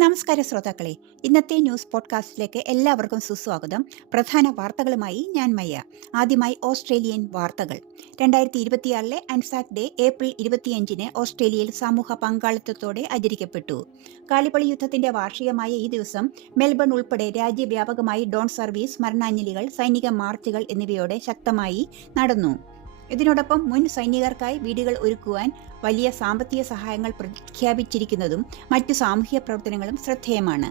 നമസ്കാരം ശ്രോതാക്കളെ. ഇന്നത്തെ ന്യൂസ് പോഡ്കാസ്റ്റിലേക്ക് എല്ലാവർക്കും സുസ്വാഗതം. പ്രധാന വാർത്തകളുമായി ഞാൻ മയ്യ. ആദ്യമായി ഓസ്ട്രേലിയൻ വാർത്തകൾ. 2026 അൻസാക് ഡേ ഏപ്രിൽ 25 ഓസ്ട്രേലിയയിൽ സമൂഹ പങ്കാളിത്തത്തോടെ ആചരിക്കപ്പെട്ടു. കാലിപ്പളി യുദ്ധത്തിന്റെ വാർഷികമായ ഈ ദിവസം മെൽബൺ ഉൾപ്പെടെ രാജ്യവ്യാപകമായി ഡോൺ സർവീസ്, സ്മരണാഞ്ജലികൾ, സൈനിക മാർച്ചുകൾ എന്നിവയോടെ ശക്തമായി നടന്നു. ഇതിനോടൊപ്പം മുൻ സൈനികർക്കായി വീടുകൾ ഒരുക്കുവാൻ വലിയ സാമ്പത്തിക സഹായങ്ങൾ പ്രഖ്യാപിച്ചിരിക്കുന്നതും മറ്റു സാമൂഹ്യ പ്രവർത്തനങ്ങളും ശ്രദ്ധേയമാണ്.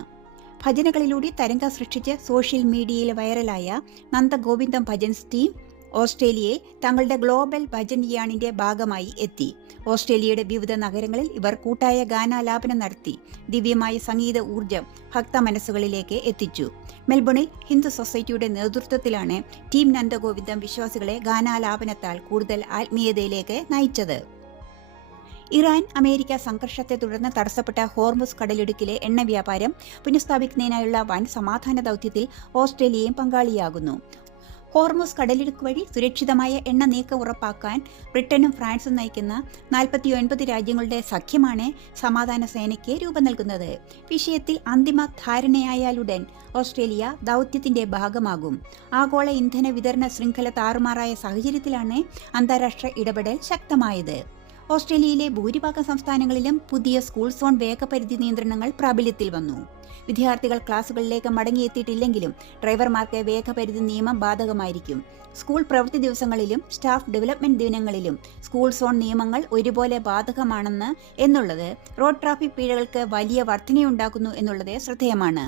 ഭജനകളിലൂടെ തരംഗം സൃഷ്ടിച്ച് സോഷ്യൽ മീഡിയയിൽ വൈറലായ നന്ദഗോവിന്ദം ഭജൻസ് ടീം ഓസ്ട്രേലിയയിൽ തങ്ങളുടെ ഗ്ലോബൽ ഭജൻ യാണിന്റെ ഭാഗമായി എത്തി. ഓസ്ട്രേലിയയുടെ വിവിധ നഗരങ്ങളിൽ ഇവർ കൂട്ടായ ഗാനാലാപനം നടത്തി ദിവ്യമായ സംഗീത ഊർജം ഭക്ത മനസ്സുകളിലേക്ക് എത്തിച്ചു. മെൽബണിൽ ഹിന്ദു സൊസൈറ്റിയുടെ നേതൃത്വത്തിലാണ് ടീം നന്ദഗോവിന്ദം വിശ്വാസികളെ ഗാനാലാപനത്താൽ കൂടുതൽ ആത്മീയതയിലേക്ക് നയിച്ചത്. ഇറാൻ അമേരിക്ക സംഘർഷത്തെ തുടർന്ന് തടസ്സപ്പെട്ട ഹോർമുസ് കടലിടുക്കിലെ എണ്ണ വ്യാപാരം പുനഃസ്ഥാപിക്കുന്നതിനായുള്ള വൻ സമാധാന ദൗത്യത്തിൽ ഓസ്ട്രേലിയയും പങ്കാളിയാകുന്നു. ഹോർമുസ് കടലിടുക്ക് വഴി സുരക്ഷിതമായ എണ്ണ നീക്കം ഉറപ്പാക്കാൻ ബ്രിട്ടനും ഫ്രാൻസും നയിക്കുന്ന 49 രാജ്യങ്ങളുടെ സഖ്യമാണ് സമാധാന സേനയ്ക്ക് രൂപം നൽകുന്നത്. വിഷയത്തിൽ അന്തിമ ധാരണയായാലുടൻ ഓസ്ട്രേലിയ ദൗത്യത്തിന്റെ ഭാഗമാകും. ആഗോള ഇന്ധന വിതരണ ശൃംഖല താറുമാറായ സാഹചര്യത്തിലാണ് അന്താരാഷ്ട്ര ഇടപെടൽ ശക്തമായത്. ഓസ്ട്രേലിയയിലെ ഭൂരിഭാഗം സംസ്ഥാനങ്ങളിലും പുതിയ സ്കൂൾ സോൺ വേഗപരിധി നിയന്ത്രണങ്ങൾ പ്രാബല്യത്തിൽ വന്നു. വിദ്യാർത്ഥികൾ ക്ലാസുകളിലേക്ക് മടങ്ങിയെത്തിയിട്ടില്ലെങ്കിലും ഡ്രൈവർമാർക്ക് വേഗപരിധി നിയമം ബാധകമായിരിക്കും. സ്കൂൾ പ്രവൃത്തി ദിവസങ്ങളിലും സ്റ്റാഫ് ഡെവലപ്മെന്റ് ദിനങ്ങളിലും സ്കൂൾ സോൺ നിയമങ്ങൾ ഒരുപോലെ ബാധകമാണെന്ന് എന്നുള്ളത് റോഡ് ട്രാഫിക് പിഴകൾക്ക് വലിയ വർധനയുണ്ടാക്കുന്നു എന്നുള്ളത് ശ്രദ്ധേയമാണ്.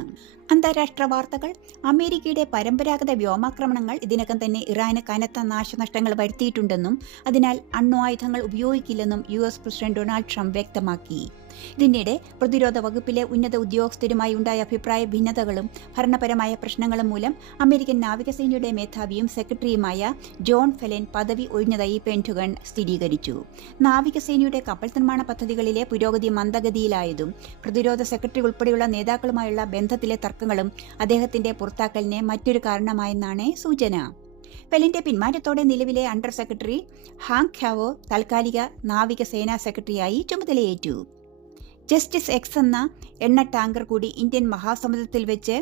അന്താരാഷ്ട്ര വാർത്തകൾ. അമേരിക്കയുടെ പരമ്പരാഗത വ്യോമാക്രമണങ്ങൾ ഇതിനകം തന്നെ ഇറാന് കനത്ത നാശനഷ്ടങ്ങൾ വരുത്തിയിട്ടുണ്ടെന്നും അതിനാൽ അണ്വായുധങ്ങൾ ഉപയോഗിക്കില്ലെന്നും US പ്രസിഡന്റ് ഡൊണാൾഡ് ട്രംപ് വ്യക്തമാക്കി. ഇതിനിടെ പ്രതിരോധ വകുപ്പിലെ ഉന്നത ഉദ്യോഗസ്ഥരുമായി ഉണ്ടായ അഭിപ്രായ ഭിന്നതകളും ഭരണപരമായ പ്രശ്നങ്ങളും മൂലം അമേരിക്കൻ നാവികസേനയുടെ മേധാവിയും സെക്രട്ടറിയുമായ ജോൺ ഫെലൻ പദവി ഒഴിഞ്ഞതായി പെന്റഗൺ സ്ഥിരീകരിച്ചു. നാവികസേനയുടെ കപ്പൽ നിർമ്മാണ പദ്ധതികളിലെ പുരോഗതി മന്ദഗതിയിലായതും പ്രതിരോധ സെക്രട്ടറി ഉൾപ്പെടെയുള്ള നേതാക്കളുമായുള്ള ബന്ധത്തിലെ തർക്കങ്ങളും അദ്ദേഹത്തിന്റെ പുറത്താക്കലിന് മറ്റൊരു കാരണമായെന്നാണ് സൂചന. ഫെലിന്റെ പിന്മാറ്റത്തോടെ നിലവിലെ അണ്ടർ സെക്രട്ടറി ഹാങ് ഖ്യാവോ താൽക്കാലിക നാവികസേനാ സെക്രട്ടറിയായി ചുമതലയേറ്റു. ജസ്റ്റിസ് എക്സ് എന്ന എണ്ണ ടാങ്കർ കൂടി ഇന്ത്യൻ മഹാസമുദ്രത്തിൽ വെച്ച്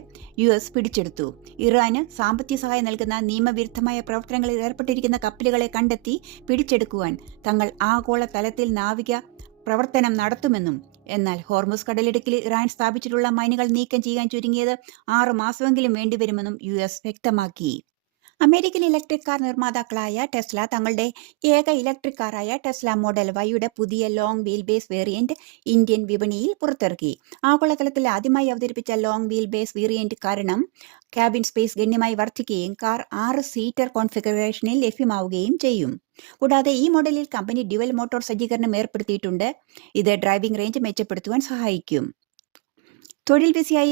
US പിടിച്ചെടുത്തു. ഇറാന് സാമ്പത്തിക സഹായം നൽകുന്ന നിയമവിരുദ്ധമായ പ്രവർത്തനങ്ങളിൽ ഏർപ്പെട്ടിരിക്കുന്ന കപ്പലുകളെ കണ്ടെത്തി പിടിച്ചെടുക്കുവാൻ തങ്ങൾ ആഗോള തലത്തിൽ നാവിക പ്രവർത്തനം നടത്തുമെന്നും എന്നാൽ ഹോർമുസ് കടലിടുക്കിൽ ഇറാൻ സ്ഥാപിച്ചിട്ടുള്ള മൈനുകൾ നീക്കം ചെയ്യാൻ ചുരുങ്ങിയത് 6 മാസമെങ്കിലും വേണ്ടിവരുമെന്നും US വ്യക്തമാക്കി. അമേരിക്കൻ ഇലക്ട്രിക് കാർ നിർമ്മാതാക്കളായ ടെസ്ല തങ്ങളുടെ ഏക ഇലക്ട്രിക് കാറായ ടെസ്ല മോഡൽ വൈയുടെ പുതിയ long wheel base variant Indian വിപണിയിൽ പുറത്തിറക്കി. ആഗോളതലത്തിൽ ആദ്യമായി അവതരിപ്പിച്ച ലോങ് വീൽ ബേസ് വേരിയന്റ് കാരണം ക്യാബിൻ സ്പേസ് ഗണ്യമായി വർദ്ധിക്കുകയും കാർ 6 സീറ്റർ കോൺഫിഗറേഷനിൽ ലഭ്യമാവുകയും ചെയ്യും. കൂടാതെ ഈ മോഡലിൽ കമ്പനി ഡ്യുവൽ മോട്ടോർ സജ്ജീകരണം ഏർപ്പെടുത്തിയിട്ടുണ്ട്. ഇത് ഡ്രൈവിംഗ് റേഞ്ച് മെച്ചപ്പെടുത്തുവാൻ സഹായിക്കും. തൊഴിൽ വിസയായ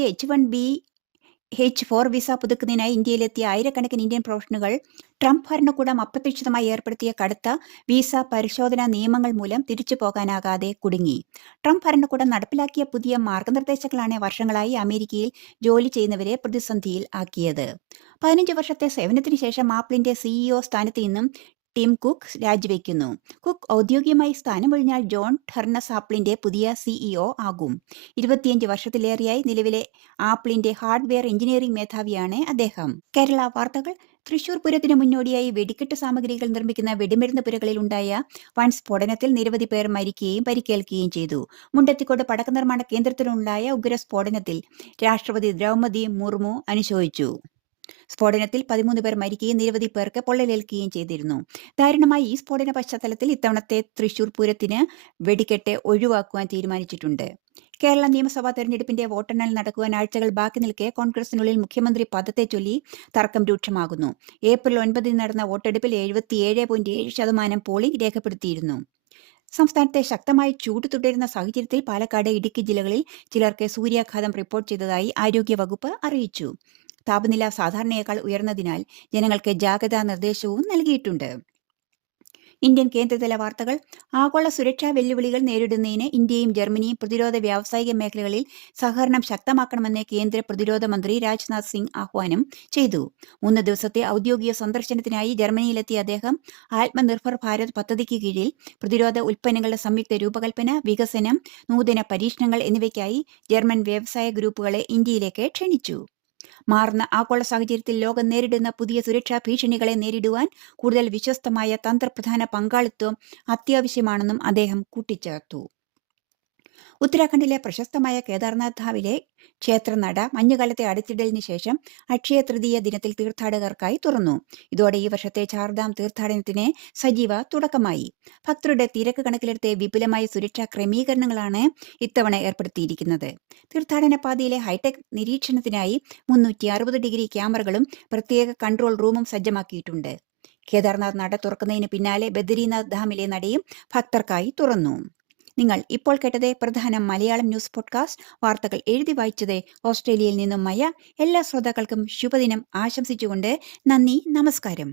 H4 വിസ പുതുക്കുന്നതിനായി ഇന്ത്യയിലെത്തിയ ആയിരക്കണക്കിന് ഇന്ത്യൻ പ്രൊഫഷണലുകൾ ട്രംപ് ഭരണകൂടം അപ്രതീക്ഷിതമായി ഏർപ്പെടുത്തിയ കടുത്ത വിസ പരിശോധനാ നിയമങ്ങൾ മൂലം തിരിച്ചു പോകാനാകാതെ കുടുങ്ങി. ട്രംപ് ഭരണകൂടം നടപ്പിലാക്കിയ പുതിയ മാർഗനിർദ്ദേശങ്ങളാണ് വർഷങ്ങളായി അമേരിക്കയിൽ ജോലി ചെയ്യുന്നവരെ പ്രതിസന്ധിയിൽ ആക്കിയത്. 15 വർഷത്തെ സേവനത്തിന് ശേഷം ആപ്പിളിന്റെ CEO സ്ഥാനത്ത് നിന്നും ടിം കുക്ക് രാജിവെക്കുന്നു. കുക്ക് ഔദ്യോഗികമായി സ്ഥാനമൊഴിഞ്ഞാൽ ജോൺ ഠർണസ് ആപ്പിളിന്റെ പുതിയ CEO ആകും. 25 വർഷത്തിലേറെയായി നിലവിലെ ആപ്പിളിന്റെ ഹാർഡ്വെയർ എഞ്ചിനീയറിംഗ് മേധാവിയാണ് അദ്ദേഹം. കേരള വാർത്തകൾ. തൃശൂർ പൂരത്തിന് മുന്നോടിയായി വെടിക്കെട്ട് സാമഗ്രികൾ നിർമ്മിക്കുന്ന വെടിമരുന്ന് പുരകളിൽ ഉണ്ടായ വൻ സ്ഫോടനത്തിൽ നിരവധി പേർ മരിക്കുകയും പരിക്കേൽക്കുകയും ചെയ്തു. മുണ്ടത്തിക്കോട് പടക്ക നിർമ്മാണ കേന്ദ്രത്തിലുണ്ടായ ഉഗ്രസ്ഫോടനത്തിൽ രാഷ്ട്രപതി ദ്രൗപദി മുർമു അനുശോചിച്ചു. സ്ഫോടനത്തിൽ 13 പേർ മരിക്കുകയും നിരവധി പേർക്ക് പൊള്ളലേൽക്കുകയും ചെയ്തിരുന്നു. ദാരുണമായ ഈ സ്ഫോടന പശ്ചാത്തലത്തിൽ ഇത്തവണത്തെ തൃശൂർ പൂരത്തിന് വെടിക്കെട്ട് ഒഴിവാക്കുവാൻ തീരുമാനിച്ചിട്ടുണ്ട്. കേരള നിയമസഭാ തെരഞ്ഞെടുപ്പിന്റെ വോട്ടെണ്ണൽ നടക്കുവാൻ ആഴ്ചകൾ ബാക്കി നിൽക്കെ കോൺഗ്രസിനുള്ളിൽ മുഖ്യമന്ത്രി പദത്തെ ചൊല്ലി തർക്കം രൂക്ഷമാകുന്നു. ഏപ്രിൽ 9 നടന്ന വോട്ടെടുപ്പിൽ 77.7% പോളിംഗ് രേഖപ്പെടുത്തിയിരുന്നു. സംസ്ഥാനത്തെ ശക്തമായ ചൂട് തുടരുന്ന സാഹചര്യത്തിൽ പാലക്കാട്, ഇടുക്കി ജില്ലകളിൽ ചിലർക്ക് സൂര്യാഘാതം റിപ്പോർട്ട് ചെയ്തതായി ആരോഗ്യവകുപ്പ് അറിയിച്ചു. താപനില സാധാരണയേക്കാൾ ഉയർന്നതിനാൽ ജനങ്ങൾക്ക് ജാഗ്രതാ നിർദ്ദേശവും നൽകിയിട്ടുണ്ട്. ഇന്ത്യൻ കേന്ദ്രതല വാർത്തകൾ. ആഗോള സുരക്ഷാ വെല്ലുവിളികൾ നേരിടുന്നതിന് ഇന്ത്യയും ജർമ്മനിയും പ്രതിരോധ വ്യാവസായിക മേഖലകളിൽ സഹകരണം ശക്തമാക്കണമെന്ന് കേന്ദ്ര പ്രതിരോധ മന്ത്രി രാജ്നാഥ് സിംഗ് ആഹ്വാനം ചെയ്തു. 3 ദിവസത്തെ ഔദ്യോഗിക സന്ദർശനത്തിനായി ജർമ്മനിയിലെത്തിയ അദ്ദേഹം ആത്മനിർഭർ ഭാരത് പദ്ധതിക്ക് കീഴിൽ പ്രതിരോധ ഉൽപ്പന്നങ്ങളുടെ സംയുക്ത രൂപകൽപ്പന, വികസനം, നൂതന പരീക്ഷണങ്ങൾ എന്നിവയ്ക്കായി ജർമ്മൻ വ്യവസായ ഗ്രൂപ്പുകളെ ഇന്ത്യയിലേക്ക് ക്ഷണിച്ചു. മാറുന്ന ആഗോള സാഹചര്യത്തിൽ ലോകം നേരിടുന്ന പുതിയ സുരക്ഷാ ഭീഷണികളെ നേരിടുവാൻ കൂടുതൽ വിശ്വസ്തമായ തന്ത്രപ്രധാന പങ്കാളിത്തം അത്യാവശ്യമാണെന്നും അദ്ദേഹം കൂട്ടിച്ചേർത്തു. ഉത്തരാഖണ്ഡിലെ പ്രശസ്തമായ കേദാർനാഥ് ധാമിലെ ക്ഷേത്രനട മഞ്ഞുകാലത്തെ അടച്ചിടലിന് ശേഷം അക്ഷയ തൃതീയ ദിനത്തിൽ തീർത്ഥാടകർക്കായി തുറന്നു. ഇതോടെ ഈ വർഷത്തെ ചാർധാം തീർത്ഥാടനത്തിന് സജീവ തുടക്കമായി. ഭക്തരുടെ തിരക്ക് കണക്കിലെടുത്ത് വിപുലമായ സുരക്ഷാ ക്രമീകരണങ്ങളാണ് ഇത്തവണ ഏർപ്പെടുത്തിയിരിക്കുന്നത്. തീർത്ഥാടന പാതയിലെ ഹൈടെക് നിരീക്ഷണത്തിനായി 360 ഡിഗ്രി ക്യാമറകളും പ്രത്യേക കൺട്രോൾ റൂമും സജ്ജമാക്കിയിട്ടുണ്ട്. കേദാർനാഥ് നട തുറക്കുന്നതിന് പിന്നാലെ ബദ്രീനാഥ് ധാമിലെ നടയും ഭക്തർക്കായി തുറന്നു. നിങ്ങൾ ഇപ്പോൾ കേട്ടത് പ്രധാന മലയാളം ന്യൂസ് പോഡ്കാസ്റ്റ്. വാർത്തകൾ എഴുതി വായിച്ചത് ഓസ്ട്രേലിയയിൽ നിന്നും മയ. എല്ലാ ശ്രോതാക്കൾക്കും ശുഭദിനം ആശംസിച്ചുകൊണ്ട് നന്ദി, നമസ്കാരം.